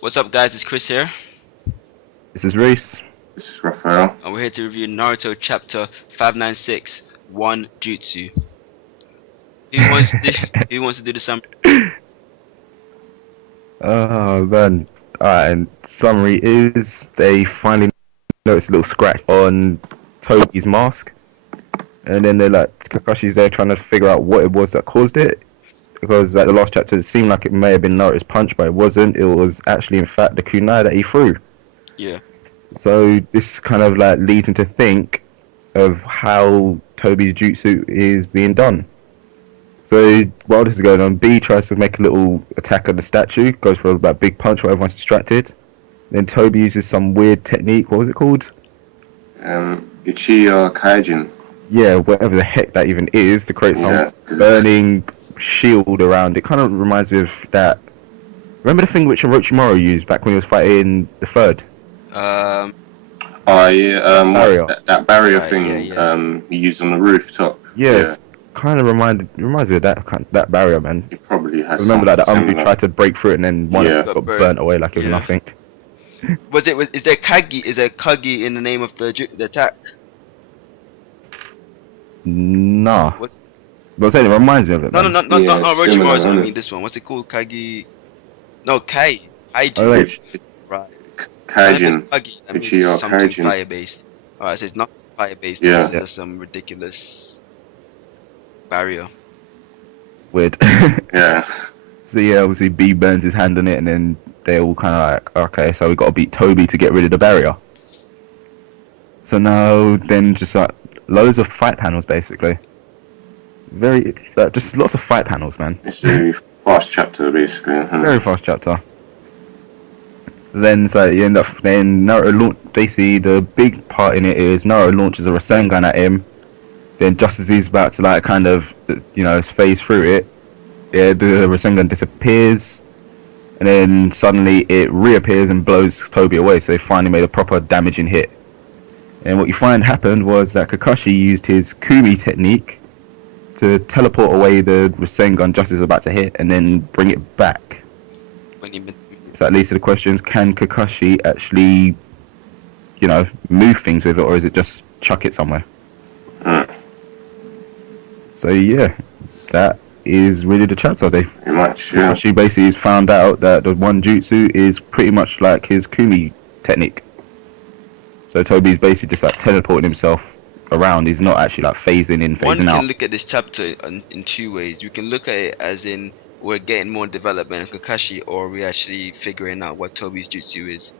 What's up, guys? It's Chris here, This is Reese. This is Raphael. and we're here to review Naruto Chapter 596, One Jutsu. Who wants to do the summary? Oh man. Alright, and summary is they finally noticed a little scratch on Tobi's mask. And then they're like, Kakashi's there trying to figure out what it was that caused it. Because at the last chapter it seemed like it may have been Naruto's punch, but it wasn't. It was actually in fact the kunai that he threw. Yeah. So this kind of like leads him to think of how Tobi's jutsu is being done. So while this is going on, B tries to make a little attack on the statue, goes for a big punch while everyone's distracted. Then Tobi uses some weird technique, what was it called? Ichiya Kaijin. Yeah, whatever the heck that even is, to create some burning shield around it. Kind of reminds me of that. Remember the thing which Orochimaru used back when he was fighting the Third? Oh yeah, barrier. That barrier Right, thing yeah. he used on the rooftop. Yes. Kind of reminds me of that barrier, man. It probably has. Remember that the something Umbu tried to break through it and then one got burnt away like it was nothing. Is there Kagi in the name of the attack? Nah. What? But I'm saying it reminds me of it. No, Man. not Orochimaru's. I mean this one. What's it called? Kagi. No, Kai. Oh, wait. Right. Kaijin. Kagi. That means Ichiya something Kaijin. fire based. Alright, so it's not fire based. Yeah. There's some ridiculous barrier. Weird. Yeah. So yeah, obviously B burns his hand on it, and then they're all kind of like, okay, so we got to beat Tobi to get rid of the barrier. So now, then just like loads of fight panels, basically. Just lots of fight panels, man. It's a fast chapter, basically. Isn't it? Very fast chapter. Then so you end up Naruto basically the big part in it is Naruto launches a Rasengan at him. Then just as he's about to like kind of phase through it, yeah, the Rasengan disappears, and then suddenly it reappears and blows Tobi away. So they finally made a proper damaging hit. And what you find happened was that Kakashi used his Kumi technique to teleport away the Rasengan just as it's about to hit, and then bring it back. So that leads to the questions: can Kakashi actually, move things with it, or is it just chuck it somewhere? So yeah, that is really the chapter. Pretty much, yeah. Kakashi basically has found out that the one jutsu is pretty much like his Kumi technique. So Tobi's basically just like teleporting himself around. He's not actually like phasing in, phasing out. One can look at this chapter in two ways. You can look at it as in we're getting more development of Kakashi, or we're actually figuring out what Tobi's jutsu is.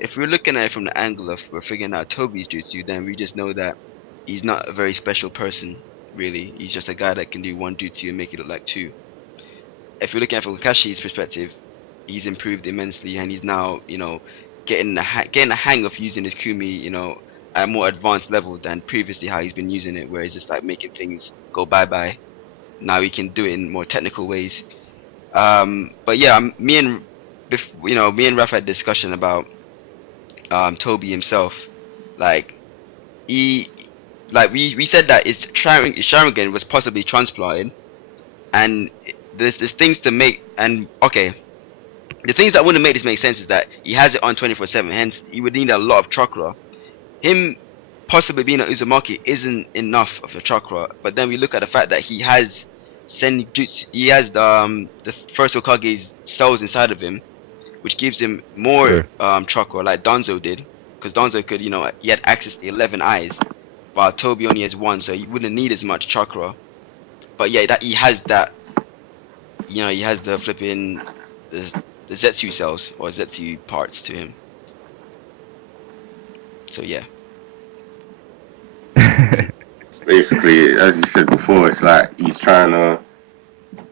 If we're looking at it from the angle of we're figuring out Tobi's jutsu, then we just know that he's not a very special person, really. He's just a guy that can do one jutsu and make it look like two. If you're looking at it from Kakashi's perspective, he's improved immensely, and he's now, getting the hang of using his Kumi, at a more advanced level than previously how he's been using it, where he's just like making things go bye-bye. Now he can do it in more technical ways. But yeah, me and Raph had a discussion about Tobi himself. We said that his Sharingan was possibly transplanted, and there's things to make, and okay, the things that wouldn't make this make sense is that he has it on 24/7. Hence, he would need a lot of chakra. Him possibly being an Uzumaki isn't enough of a chakra. But then we look at the fact that he has Senjutsu. He has the first Hokage's cells inside of him, which gives him more chakra, like Danzo did. Because Danzo could, he had access to 11 eyes, while Tobi only has one, so he wouldn't need as much chakra. But yeah, that he has that. He has the flipping the Zetsu cells or Zetsu parts to him. So yeah. Basically, as you said before, it's like he's trying to.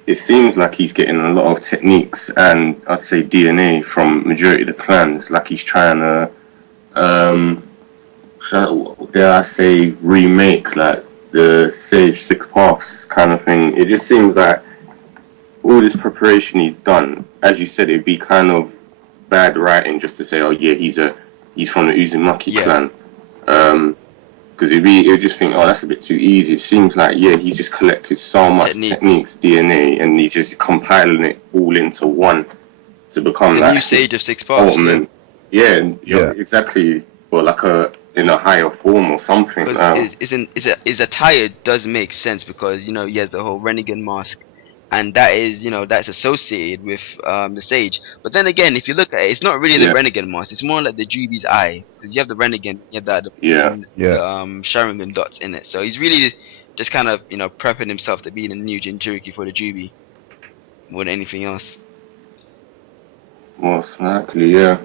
It seems like he's getting a lot of techniques and I'd say DNA from majority of the clans. Like he's trying to, dare I say, remake like the Sage Six Paths kind of thing. It just seems like all this preparation he's done, as you said, it'd be kind of bad writing just to say, oh yeah, he's from the Uzumaki clan. Because it would just think, oh, that's a bit too easy. It seems like, yeah, he's just collected so much techniques, DNA, and he's just compiling it all into one to become The like new sage of six paths. ultimate. Yeah, Yeah. exactly. Or like in a higher form or something. Because his attire does make sense because he has the whole renegade mask, and that is that's associated with the sage. But then again, if you look at it, it's not really the Yeah. renegade mask. It's more like the Jubi's eye because you have the renegade, you have the Yeah. Yeah. Sharingan dots in it. So he's really just kind of prepping himself to be the new Jinchuriki for the Jubi more than anything else. Most likely, yeah.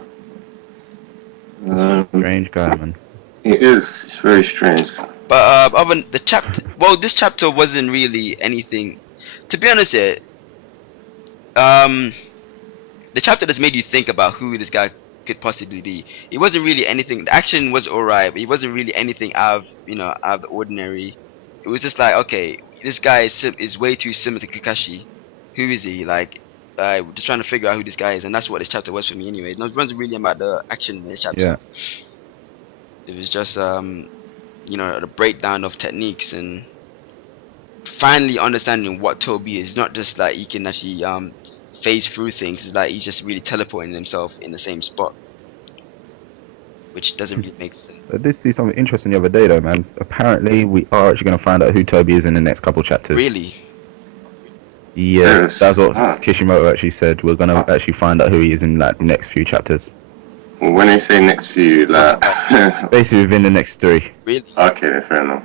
Strange guy, man. It is. It's very strange. But other than the chapter, well, this chapter wasn't really anything. To be honest, the chapter just made you think about who this guy could possibly be. It wasn't really anything. The action was alright, but it wasn't really anything out of the ordinary. It was just like, okay, this guy is way too similar to Kakashi. Who is he? Like, just trying to figure out who this guy is, and that's what this chapter was for me anyway. It wasn't really about the action in this chapter. Yeah. It was just the breakdown of techniques and finally understanding what Tobi is. Not just like he can actually phase through things. It's like he's just really teleporting himself in the same spot, which doesn't really make sense. I did see something interesting the other day, though, man. Apparently, we are actually going to find out who Toby is in the next couple chapters. Really? Yeah, Yes. that's what Ah. Kishimoto actually said. We're going to actually find out who he is in like the next few chapters. Well, when they say next few, like, Basically, within the next 3. Really? okay, fair enough.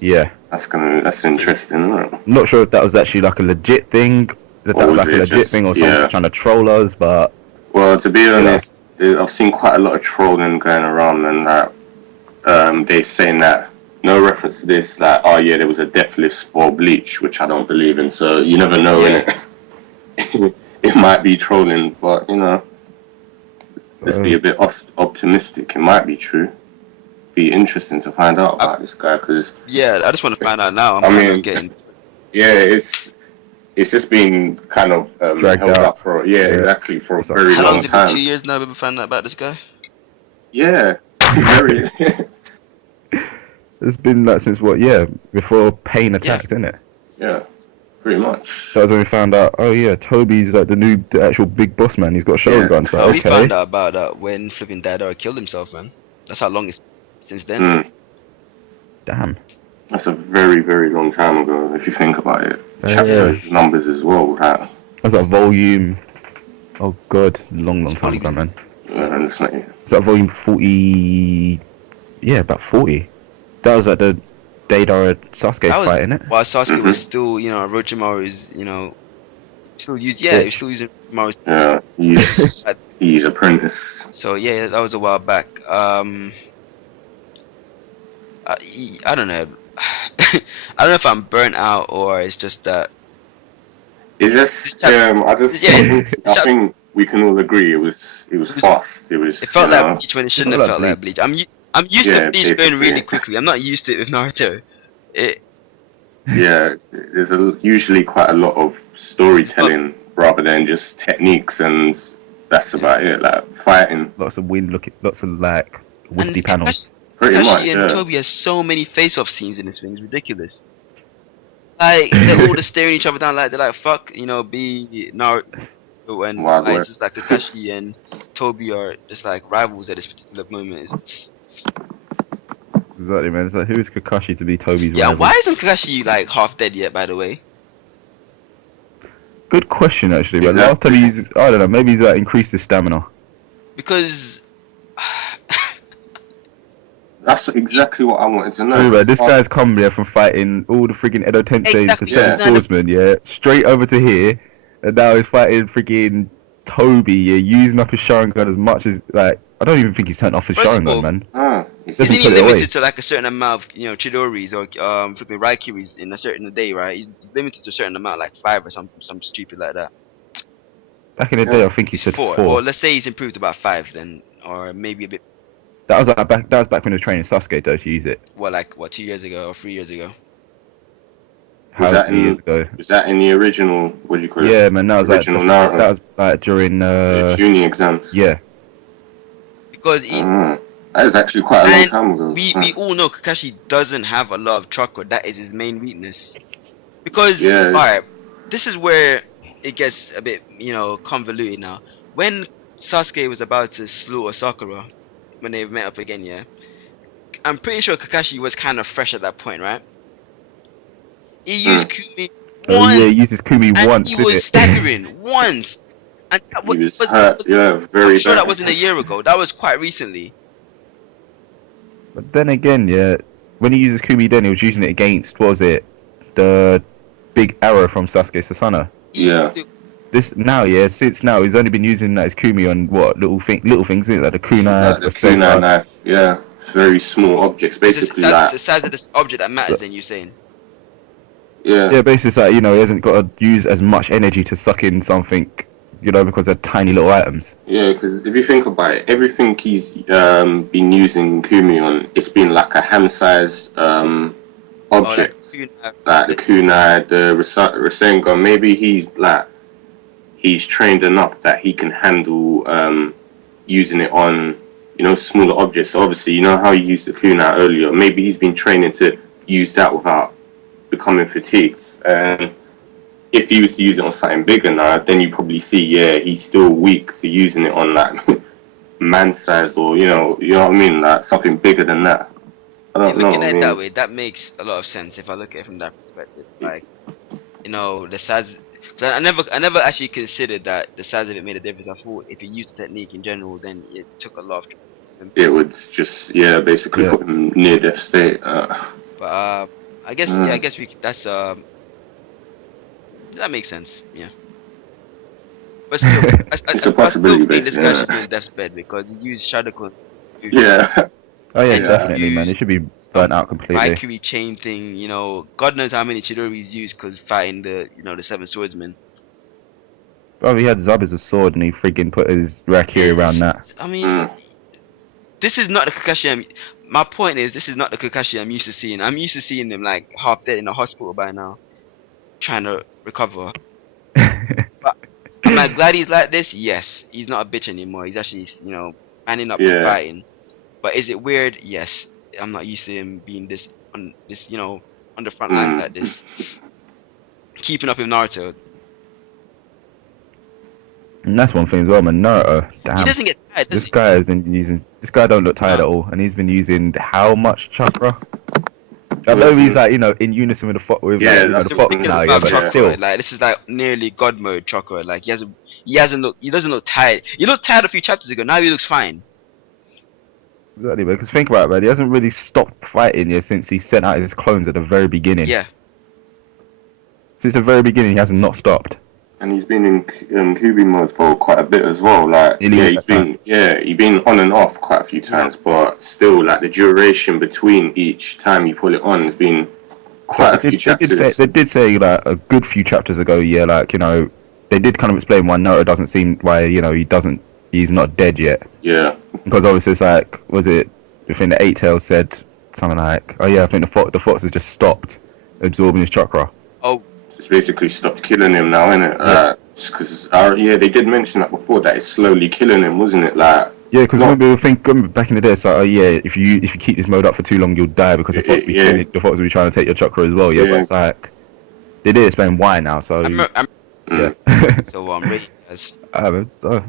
Yeah. That's interesting, isn't it? Not sure if that was actually like a legit thing. That Or was like was a it legit just- thing, or someone yeah. was trying to troll us. But Well, to be honest, I've seen quite a lot of trolling going around, and that they saying that no reference to this, like, oh yeah, there was a death list for Bleach, which I don't believe in. So you never know, innit? It might be trolling, but just be a bit optimistic. It might be true. Be interesting to find out about this guy, because Yeah, I just want to find out now. I mean, I'm getting. yeah, it's just been kind of Dragged held out. up for exactly for a It's like- very How long long has it been? 2 time. years now. We've been finding out about this guy. Yeah, very. it's been like since what? Yeah, before Pain attacked, isn't it? Yeah, pretty much. That was when we found out. Oh yeah, Toby's like the actual big boss man. He's got a Shogun. So Oh, we okay. found out about that when flipping Dada killed himself, man. That's how long it's since then. Mm. Damn. That's a very, very long time ago, if you think about it. Yeah. Chapters, numbers as well. That's like volume. Oh god, long time ago, man. And it's like, It's like volume 40. Yeah, about 40. That was like the Deidara Sasuke That was fight, innit? while Sasuke was Mhm. still, Orochimaru's, still using Orochimaru's. yeah, he's apprentice. So yeah, that was a while back. I don't know. I don't know if I'm burnt out or it's just that. It's just, I think we can all agree it was fast. It was. It felt like Bleach when it shouldn't have felt like Bleach. I'm used Yeah, to Bleach going basically. really quickly. I'm not used to it with Naruto. Yeah, there's usually quite a lot of storytelling rather than just techniques, and that's about it. Like fighting, Lots of lots of like whiskey And panels. pretty Kakashi much. and Yeah. Tobi has so many face-off scenes in this thing. It's ridiculous. Like they're all just staring each other down. Like they're like, "Fuck," be Naruto and Wow, like, boy. it's just like Kakashi and Tobi are just like rivals at this particular moment. Exactly, man. It's like, who is Kakashi to be Toby's Yeah, rival? why isn't Kakashi like half dead yet? By the way. Good question, actually. But last Exactly. time I don't know, maybe he's increased his stamina. Because That's exactly what I wanted to know. True, man. This guy's come here from fighting all the freaking Edo Tensei, Exactly. the Seven Yeah. Swordsmen, yeah, straight over to here, and now he's fighting freaking Toby, yeah, using up his Sharingan as much as, like, I don't even think he's turned off his First of all, Sharingan, man. It's Doesn't he's put only it away. limited to like a certain amount of Chidoris or freaking Raikyuris in a certain day, right? He's limited to a certain amount, like 5 or some stupid like that. Back in the day, I think he said 4. 4. Or let's say he's improved about 5 then, or maybe a bit. That was back when he was training Sasuke, though, to use it. Well, like 2 years ago or 3 years ago. How that many in- years ago? Was that in the original? What do you call it? Yeah, man, that was like Original Naruto. that was like during The junior exams. yeah. Because he, That is actually quite a long and time ago. we all know Kakashi doesn't have a lot of chakra. That is his main weakness. Because Yeah. alright, this is where it gets a bit, convoluted now. When Sasuke was about to slaughter Sakura, when they met up again, yeah, I'm pretty sure Kakashi was kind of fresh at that point, right? He used Mm. Kumi Oh yeah, once, he uses Kumi and once, he isn't was it? staggering once, and He was was hurt, yeah, I'm very sure that bad. wasn't a year ago. That was quite recently. But then again, yeah, when he uses Kumi, then he was using it against, what was it, the big arrow from Sasuke Sasana. Yeah. This now, yeah, since now he's only been using that as Kumi on what little things, isn't it? Like the kunai, Like the the kunai Rasengan. knife, yeah. Very small objects, basically That's like, the size of the object that matters. So, Then you're saying. yeah. yeah, basically, it's like he hasn't got to use as much energy to suck in something, because they're tiny little items. Yeah, because if you think about it, everything he's been using Kumi on, it's been like a hand-sized Oh, like object. kunai. Like the kunai, the Rasengan. Maybe he's trained enough that he can handle using it on smaller objects. So obviously, you know how you used the kunai earlier. Maybe he's been training to use that without becoming fatigued. And if he was to use it on something bigger now, then you probably see, yeah, he's still weak to using it on like man-sized or you know what I mean, like something bigger than that. I Yeah, don't know. looking I at it that mean, way, that makes a lot of sense if I look at it from that perspective. Like, the size. Cause I never actually considered that the size of it made a difference. I thought if you used the technique in general, then it took a lot of. it would just basically Yeah. put him near death state. But I guess yeah, I Mm. guess that's that makes sense. Yeah, but still, It's a I still possibility, think this basically. guy should be Yeah. on death's bed because he used Shadow Clone, Yeah. Oh yeah, and he Yeah. definitely, man. It used should be some burnt out completely. Valkyrie chain thing. God knows how many Chidori's used because fighting the Seven Swordsmen. Bro, he had Zub as a sword, and he freaking put his Rakiri It's, around that. I mean, Mm. this is not the Kakashi. My point is, this is not the Kakashi I'm used to seeing. I'm used to seeing him like half dead in the hospital by now, trying to recover. But am I glad he's like this? Yes. He's not a bitch anymore. He's actually, standing up and Yeah. fighting. But is it weird? Yes. I'm not used to him being on the front lines like Mm. this, keeping up with Naruto. And that's one thing as well, man. Naruto, He damn. doesn't get tired, does This he? guy has been using. This guy don't look tired No. at all, and he's been using how much chakra? I know he's like in unison with the Yeah, the that's It's what fox I'm ridiculous now, saying. yeah, about but Yeah. Chakra. still. Like this is like nearly God mode Chakra. Like he doesn't look tired. He looked tired a few chapters ago. Now he looks fine. Exactly, man. Because think about it, man. He hasn't really stopped fighting yet since he sent out his clones at the very beginning. Yeah. Since the very beginning, he hasn't not stopped. And he's been in QB mode for quite a bit as well. Like, Nearly yeah, all he's that time. been he's been on and off quite a few times, but still, like the duration between each time you pull it on has been quite a few chapters. They did say like a good few chapters ago, yeah, like they did kind of explain why Naruto doesn't seem why he's not dead yet. Yeah, Because obviously it's like I think the Eight Tails said something like, oh yeah, I think the fox has just stopped absorbing his chakra. Oh, it's basically stopped killing him now, innit? Yeah. Because they did mention that before, that it's slowly killing him, wasn't it? Like, Yeah, because not- remember back in the day, it's like, oh yeah, if you keep this mode up for too long, you'll die because the fox will be trying to take your chakra as well. Yeah, Yeah. but it's like they did explain why now. So I'm yeah, so rate as so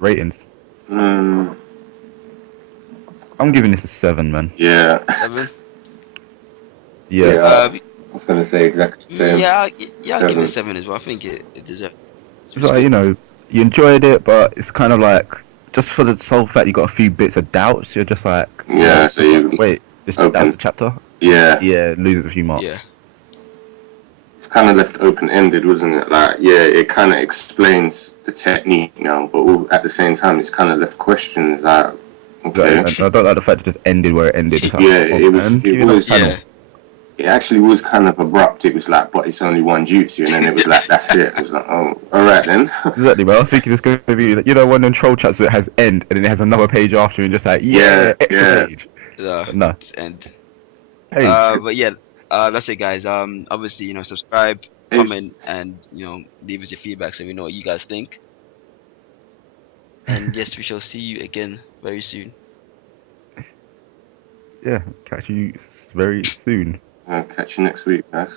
ratings. Mm, I'm giving this a 7, man. yeah. 7. Yeah, I was gonna say exactly the same. Yeah, I'll give it 7. 7 as well. I think it deserves. it's like you enjoyed it, but it's kind of like just for the sole fact you got a few bits of doubts. You're just like, Yeah, so you wait, that was the chapter. Yeah, Yeah, it loses a few marks. Yeah. it's kind of left open-ended, wasn't it? Like, yeah, it kind of explains the technique now, but at the same time, it's kind of left questions like, okay. Like, I don't like the fact it just ended where it ended. It's like, Yeah, oh, it was- man, it give another was- panel. Yeah. It actually was kind of abrupt. It was like, but it's only one jutsu, and then it was like, that's it. I was like, oh, all right then. Exactly, but I was thinking it's going to be, one of them troll chats where it has end and then it has another page after and just like, Yeah, extra yeah. page. The But no. end. Hey, But yeah, that's it, guys. Obviously, subscribe, comment, and leave us your feedback so we know what you guys think. And yes, we shall see you again very soon. yeah, catch you very soon. I'll catch you next week, guys.